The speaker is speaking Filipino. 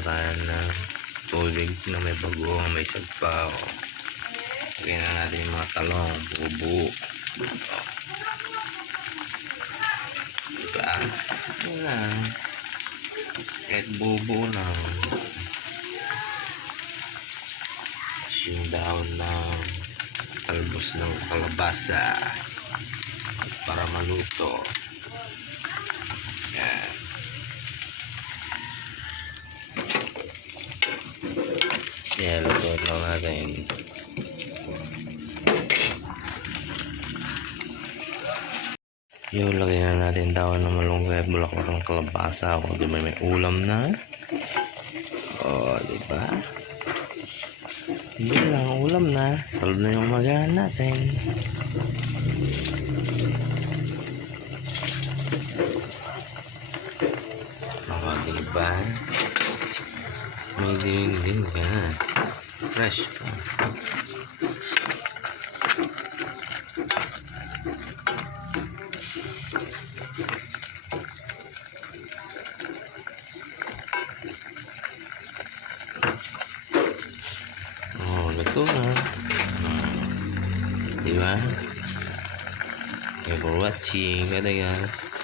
na tayo ng tubig na may bagoong, may sagpaw. Lagyan na natin yung mga talong, buo-buo. Diba? Yan lang. Kahit buo-buo lang. Yung dahon ng talbos ng kalabasa para maluto. Yan. Yan, luto lang natin. Yung lagyan na natin dahon ng malunggay, bulaklak ng kalabasa. O, di ba may ulam na? O, di ba? Hindi lang, ulam na. Salud na yung magahan natin. O, di ba? May din ka. Fresh pa. Luto na. Diba? Thank you for watching. Bye guys.